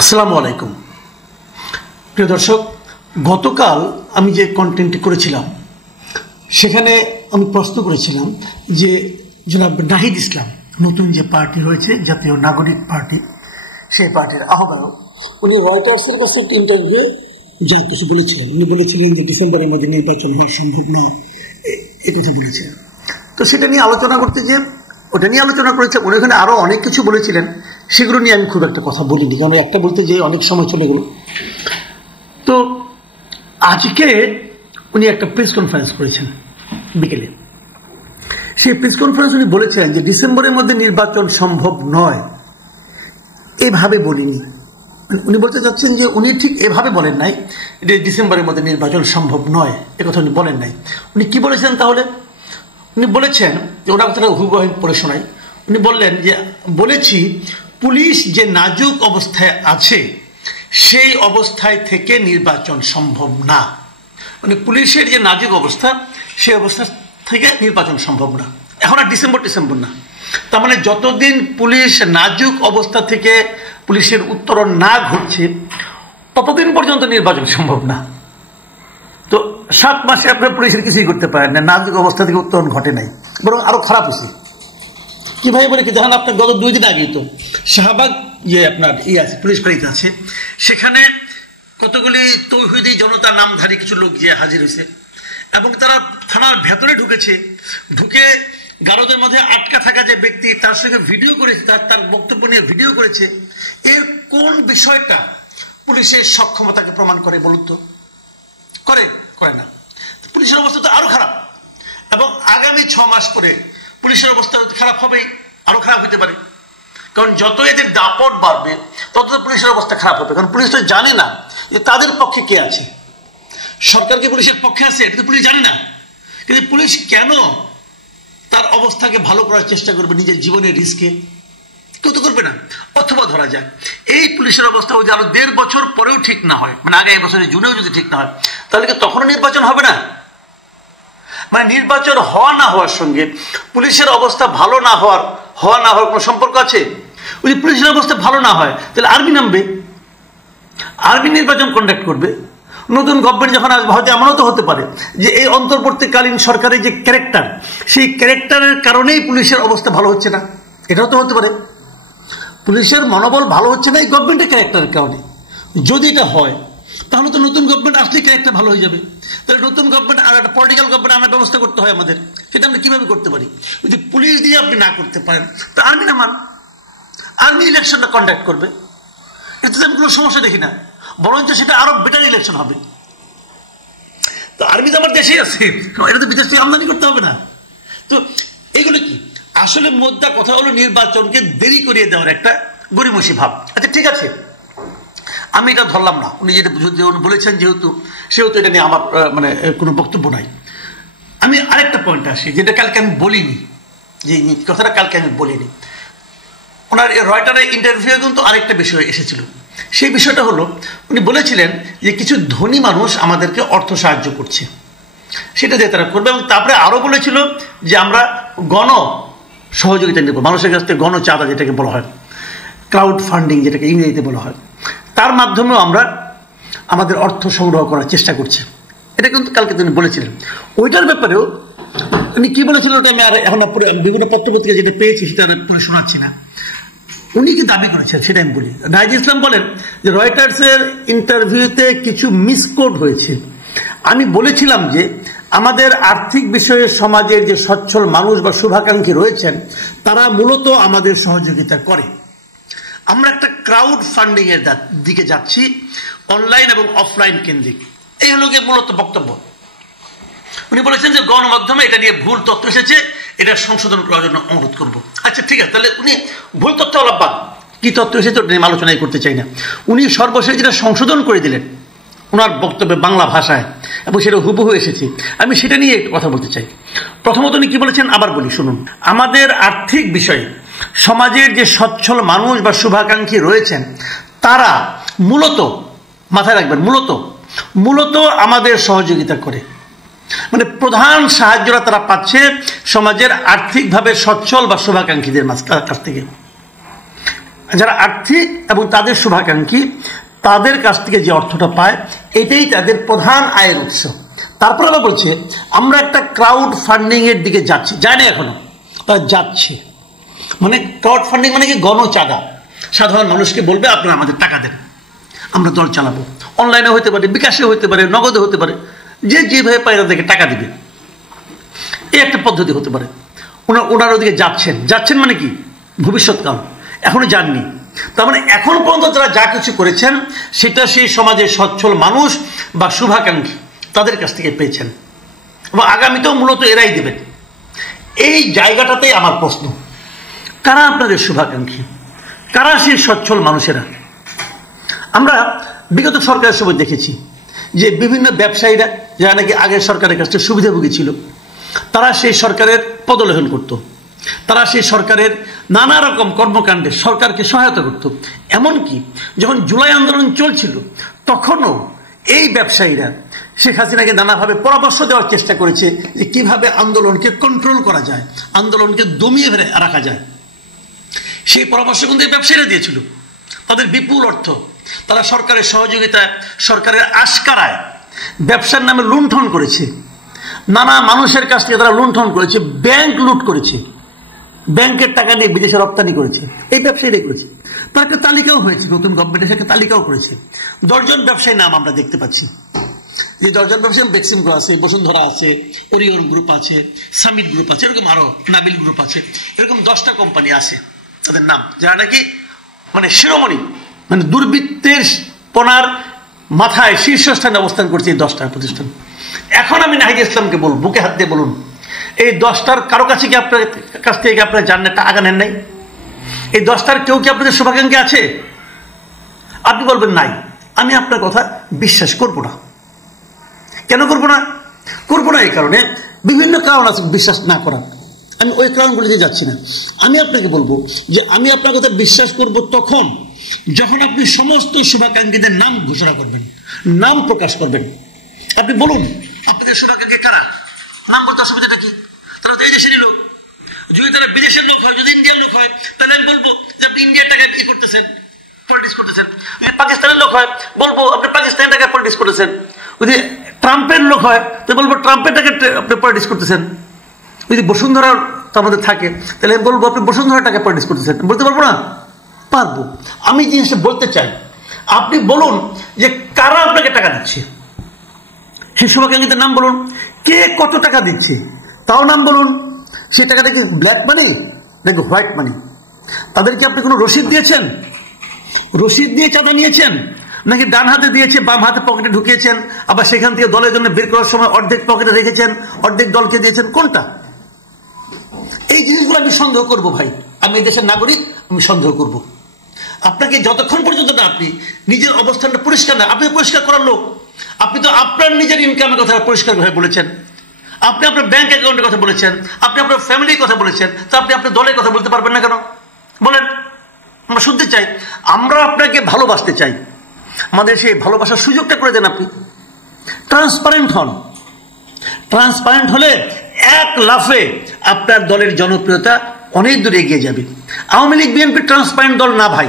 আসসালামু আলাইকুম প্রিয় দর্শক, গতকাল আমি যে কন্টেন্টটি করেছিলাম সেখানে আমি প্রশ্ন করেছিলাম যে জনাব নাহিদ ইসলাম নতুন যে পার্টি রয়েছে জাতীয় নাগরিক পার্টি, সেই পার্টির আহ্বায়ক, উনি রয়টার্সের কাছে একটি ইন্টারভিউ যা কিছু বলেছিলেন। উনি বলেছিলেন যে ডিসেম্বরের মধ্যে নির্বাচন হওয়া সম্ভব নয়, এই কথা বলেছেন। তো সেটা নিয়ে আলোচনা করতে যে ওটা নিয়ে আলোচনা করেছে, উনি ওখানে আরো অনেক কিছু বলেছিলেন, সেগুলো নিয়ে আমি খুব একটা কথা বলিনি, কারণ একটা বলতে যে অনেক সময় চলে গেল। তো আজকে উনি একটা প্রেস কনফারেন্স করেছেন বিকেলে। সেই প্রেস কনফারেন্স উনি বলেছেন যে ডিসেম্বরের মধ্যে নির্বাচন সম্ভব নয়, এভাবে বলিনি। উনি বলতে চাচ্ছেন যে উনি ঠিক এভাবে বলেন নাই যে ডিসেম্বরের মধ্যে নির্বাচন সম্ভব নয়, একথা উনি বলেন নাই। উনি কি বলেছেন তাহলে? উনি বলেছেন যে ওনার কথাটা হুবহু পড়ে শোনাই। উনি বললেন যে বলেছি পুলিশ যে নাজুক অবস্থায় আছে সেই অবস্থায় থেকে নির্বাচন সম্ভব না। মানে পুলিশের যে নাজুক অবস্থা, সেই অবস্থা থেকে নির্বাচন সম্ভব না। এখন আর ডিসেম্বর না, তার মানে যতদিন পুলিশ নাজুক অবস্থা থেকে পুলিশের উত্তরণ না ঘটছে ততদিন পর্যন্ত নির্বাচন সম্ভব না। তো 7 মাসে আপনার পুলিশের কিছুই করতে পারেন না, নাজুক অবস্থা থেকে উত্তরণ ঘটে নাই, বরং আরো খারাপ হয়েছে। কিভাবে বলে কি জানেন? আপনার গত 2 দিন আগেই তো শাহবাগ যে আপনার আছে পুলিশ ফাঁড়িতে আছে, সেখানে কতগুলি তৌহিদি জনতা নামধারী কিছু লোক যে হাজির হয়েছে এবং তারা থানার ভেতরে ঢুকে গারদের মধ্যে আটকা থাকা যে ব্যক্তি তার সঙ্গে ভিডিও করেছে, তার বক্তব্য নিয়ে ভিডিও করেছে। এর কোন বিষয়টা পুলিশের সক্ষমতাকে প্রমাণ করে বলুন তো? করে না। পুলিশের অবস্থা তো আরো খারাপ, এবং আগামী 6 মাস পরে পুলিশের অবস্থা খারাপ হবেই, আরো খারাপ হতে পারে। কারণ যত এদের দাপট বাড়বে তত পুলিশের অবস্থা খারাপ হবে, কারণ পুলিশ তো জানে না যে তাদের পক্ষে কে আছে। সরকার কি পুলিশের পক্ষে আছে এটা তো পুলিশ জানে না, কিন্তু পুলিশ কেন তার অবস্থাকে ভালো করার চেষ্টা করবে নিজের জীবনের রিস্কে? কেউ তো করবে না। অথবা ধরা যাক এই পুলিশের অবস্থা যদি আরো 1.5 বছর পরেও ঠিক না হয়, মানে আগামী বছরের জুনেও যদি ঠিক না হয়, তাহলে কি তখনও নির্বাচন হবে না? মানে নির্বাচন হওয়া না হওয়ার সঙ্গে পুলিশের অবস্থা ভালো না হওয়ার কোনো সম্পর্ক আছে? যদি পুলিশের অবস্থা ভালো না হয় তাহলে আর্মি নামবে, আর্মি নির্বাচন কন্ডাক্ট করবে। নতুন গভর্নমেন্ট যখন আসবে হয়তো এমনও তো হতে পারে যে এই অন্তর্বর্তীকালীন সরকারের যে ক্যারেক্টার, সেই ক্যারেক্টারের কারণেই পুলিশের অবস্থা ভালো হচ্ছে না, এটাও তো হতে পারে। পুলিশের মনোবল ভালো হচ্ছে না এই গভর্নমেন্টের ক্যারেক্টারের কারণে। যদি এটা হয় তাহলে তো নতুন গভর্নমেন্ট আসলেই ক্যারেক্টার ভালো হয়ে যাবে। তাহলে নতুন গভর্নমেন্ট আর একটা পলিটিক্যাল গভর্নমেন্ট আনার ব্যবস্থা করতে হয় আমাদের। সেটা আমরা কিভাবে করতে পারি? যদি পুলিশ দিয়ে আপনি না করতে পারেন তা আর্মি নামান, আর্মি ইলেকশনটা কন্ডাক্ট করবে। এতে আমি কোনো সমস্যা দেখি না, বরঞ্চ সেটা আরো বেটার ইলেকশন হবে। তো আর্মি তো আমার দেশেই আছে, এটা তো বিদেশ থেকে আমদানি করতে হবে না। তো এগুলো কি আসলে মোদ্দা কথা হলো নির্বাচনকে দেরি করিয়ে দেওয়ার একটা গরিমসি ভাব। আচ্ছা ঠিক আছে, আমি এটা ধরলাম না। উনি যেটা বলেছেন সেহেতু এটা নিয়ে আমার মানে কোনো বক্তব্য নাই। আমি আরেকটা পয়েন্ট আসি যেটা কালকে আমি বলিনি, যে কথাটা কালকে আমি বলিনি। ওনার রয়টারের ইন্টারভিউ কিন্তু আরেকটা বিষয় এসেছিল। সেই বিষয়টা হলো উনি বলেছিলেন যে কিছু ধনী মানুষ আমাদেরকে অর্থ সাহায্য করছে, সেটা দিয়ে তারা করবে। এবং তারপরে আরো বলেছিল যে আমরা গণ সহযোগিতা নেব, মানুষের কাছ থেকে গণ চাঁদা যেটাকে বলা হয়, ক্রাউড ফান্ডিং যেটাকে ইংরেজিতে বলা হয়, তার মাধ্যমেও আমরা আমাদের অর্থ সংগ্রহ করার চেষ্টা করছি। এটা কিন্তু কালকে তিনি বলেছিলেন। ওইটার ব্যাপারেও উনি কি বলেছিলেন ওটা আমি আর এখন বিভিন্ন পত্রপত্রিকা যেটা পেয়েছি সেটা পড়ে শোনাচ্ছি না। উনি কি দাবি করেছেন সেটা আমি বলি। নাহিদ ইসলাম বলেন যে রয়টার্সের ইন্টারভিউতে কিছু মিসকোড হয়েছে। আমি বলেছিলাম যে আমাদের আর্থিক বিষয়ে সমাজের যে সচ্ছল মানুষ বা শুভাকাঙ্ক্ষী রয়েছেন তারা মূলত আমাদের সহযোগিতা করে। আমরা একটা ক্রাউড ফান্ডিং এর দিকে যাচ্ছি, অনলাইন এবং অফলাইন কেন্দ্রিক। এই হলো গিয়ে মূলত বক্তব্য। উনি বলেছেন যে গণমাধ্যমে এটা নিয়ে ভুল তথ্য এসেছে, এটা সংশোধন করার জন্য অনুরোধ করব। আচ্ছা ঠিক আছে, তাহলে উনি ভুল তথ্য আলাপ কি তথ্য এসেছে ওটা নিয়ে আলোচনাই করতে চাই না। উনি সর্বশেষ যেটা সংশোধন করে দিলেন ওনার বক্তব্যে বাংলা ভাষায়, এবং সেটা হুবহু এসেছে, আমি সেটা নিয়ে একটু কথা বলতে চাই। প্রথমত উনি কি বলেছেন আবার বলি, শুনুন। আমাদের আর্থিক বিষয়ে সমাজের যে সচ্ছল মানুষ বা শুভাকাঙ্ক্ষী রয়েছেন তারা মূলত, মাথায় রাখবেন, মূলত আমাদের সহযোগিতা করে। মানে প্রধান সাহায্যটা তারা পাচ্ছে সমাজের আর্থিকভাবে সচ্ছল বা শুভাকাঙ্ক্ষীদের কাছ থেকে। যারা আর্থিক এবং তাদের শুভাকাঙ্ক্ষী তাদের কাছ থেকে যে অর্থটা পায় এটাই তাদের প্রধান আয়ের উৎস। তারপর আবার বলছে আমরা একটা ক্রাউড ফান্ডিং এর দিকে যাচ্ছি, যায় না এখনো, তারা যাচ্ছে। মানে ক্রাউড ফান্ডিং মানে কি? গণচাঁদা। সাধারণ মানুষকে বলবে আপনারা আমাদের টাকা দেন, আমরা দল চালাবো। অনলাইনে হতে পারে, বিকাশে হতে পারে, নগদে হতে পারে, যে যেভাবে পায় তাদেরকে টাকা দিবে। এই একটা পদ্ধতি হতে পারে। ওনার ওদিকে যাচ্ছেন মানে কি? ভবিষ্যৎকাল, এখনো যাননি। তার মানে এখন পর্যন্ত যারা যা কিছু করেছেন সেটা সেই সমাজের সচ্ছল মানুষ বা শুভাকাঙ্ক্ষী তাদের কাছ থেকে পেয়েছেন, এবং আগামীতেও মূলত এরাই দেবেন। এই জায়গাটাতেই আমার প্রশ্ন, কারা আপনাদের শুভাকাঙ্ক্ষী, কারা সেই সচ্ছল মানুষেরা? আমরা বিগত সরকারের সময় দেখেছি যে বিভিন্ন ব্যবসায়ীরা যারা নাকি আগের সরকারের কাছে সুবিধাভোগী ছিল, তারা সেই সরকারের পদলেহন করত, তারা সেই সরকারের নানা রকম কর্মকাণ্ডে সরকারকে সহায়তা করত। এমনকি যখন জুলাই আন্দোলন চলছিল তখনও এই ব্যবসায়ীরা শেখ হাসিনাকে নানাভাবে পরামর্শ দেওয়ার চেষ্টা করেছে যে কিভাবে আন্দোলনকে কন্ট্রোল করা যায়, আন্দোলনকে দমিয়ে রাখা যায়। সেই পরামর্শ কিন্তু এই ব্যবসায়ীরা দিয়েছিল, তাদের বিপুল অর্থ তারা সরকারের সহযোগিতায়, সরকারের আশকারায় ব্যবসার নামে লুণ্ঠন করেছে, নানা মানুষের কাছ থেকে তারা লুণ্ঠন করেছে, ব্যাংক লুট করেছে, ব্যাংকের টাকা নিয়ে বিদেশে রপ্তানি করেছে, এই ব্যবসায়ীরাই করেছে। তার একটা তালিকাও হয়েছে, নতুন গভর্নমেন্টের একটা তালিকাও করেছে। 10 জন ব্যবসায়ী নাম আমরা দেখতে পাচ্ছি, যে 10 জন ব্যবসায়ী বেক্সিমকো আছে, বসুন্ধরা আছে, ওরিয়ন গ্রুপ আছে, সামিট গ্রুপ আছে, এরকম আরো নাবিল গ্রুপ আছে, এরকম 10টা কোম্পানি আছে তাদের নাম, যারা নাকি মানে শিরোমণি, মানে দুর্বৃত্তের পনার মাথায় শীর্ষস্থানে অবস্থান করছে এই 10টা প্রতিষ্ঠান। এখন আমি নাহিদ ইসলামকে বলবো, বুকে হাত দিয়ে বলুন, এই 10টার কারো কাছে কি আপনার কাছ থেকে আপনার জানেন টাকা নেন নাই? এই 10টার কেউ কি আপনাদের শুভাকাঙ্ক্ষী আছে? আপনি বলবেন নাই। আমি আপনার কথা বিশ্বাস করব না। কেন করব না? করবো না এই কারণে, বিভিন্ন কারণ আছে বিশ্বাস না করার, আমি ওই কারণগুলিতে যাচ্ছি না। আমি আপনাকে বলবো যে আমি আপনার কথা বিশ্বাস করব তখন যখন আপনি সমস্ত শুভাকাঙ্ক্ষীদের নাম ঘোষণা করবেন, নাম প্রকাশ করবেন। আপনি বলুন আপনাদের শুভাকাঙ্ক্ষী কারা, নাম বলতে অসুবিধাটা কি? তারা তো এই দেশেরই লোক। যদি তারা বিদেশের লোক হয়, যদি ইন্ডিয়ার লোক হয়, তাহলে আমি বলবো যে আপনি ইন্ডিয়ার টাকায় কি করতেছেন, পলিটিক্স করতেছেন। যদি পাকিস্তানের লোক হয় বলবো আপনি পাকিস্তানের টাকায় পলিটিক্স করতেছেন। যদি ট্রাম্পের লোক হয় তো বলবো ট্রাম্পের টাকায় আপনি পলিটিক্স করতেছেন। যদি বসুন্ধরা আমাদের থাকে তাহলে বলবো আপনি বসুন্ধরা টাকায় পলিটিক্স করতেছেন। বলতে পারবো না? পারবো। আমি জিনিসটা বলতে চাই, আপনি বলুন যে কারা আপনাকে টাকা দিচ্ছে, সেই শুভাকাঙ্ক্ষীদের নাম বলুন, কে কত টাকা দিচ্ছে তাও নাম বলুন। সেই টাকাটা কি ব্ল্যাক মানি নাকি হোয়াইট মানি? তাদেরকে আপনি কোনো রসিদ দিয়েছেন, রসিদ দিয়ে চাঁদা নিয়েছেন, নাকি ডান হাতে দিয়েছে বাম হাতে পকেটে ঢুকিয়েছেন, আবার সেখান থেকে দলের জন্য বের করার সময় অর্ধেক পকেটে রেখেছেন, অর্ধেক দলকে দিয়েছেন, কোনটা? এই জিনিসগুলো আমি সন্দেহ করব ভাই, আমি এই দেশের নাগরিক, আমি সন্দেহ করব। আপনাকে যতক্ষণ পর্যন্ত না আপনি নিজের অবস্থানটা পরিষ্কার না, আপনি পরিষ্কার করার লোক, আপনি তো আপনার নিজের ইনকামের কথা পরিষ্কারভাবে বলেছেন, আপনি আপনার ব্যাংক অ্যাকাউন্টের কথা বলেছেন, আপনি আপনার ফ্যামিলির কথা বলেছেন, তো আপনি আপনার দলের কথা বলতে পারবেন না কেন? বলেন। আমরা শুনতে চাই, আমরা আপনাকে ভালোবাসতে চাই, আমাদের সেই ভালোবাসার সুযোগটা করে দেন। আপনি ট্রান্সপারেন্ট হন, ট্রান্সপারেন্ট হলে এক লাফে আপনার দলের জনপ্রিয়তা অনেক দূরে এগিয়ে যাবে। আওয়ামী লীগ বিএনপি ট্রান্সপারেন্ট দল না ভাই,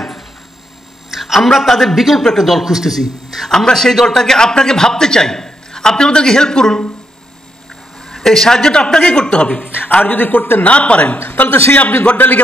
আমরা তাদের বিকল্প একটা দল খুঁজতেছি, আমরা সেই দলটাকে আপনাকে ভাবতে চাই, আপনি আমাদেরকে হেল্প করুন, এই সাহায্যটা আপনাকেই করতে হবে। আর যদি করতে না পারেন তাহলে তো সেই আপনি গড্ডা লিগে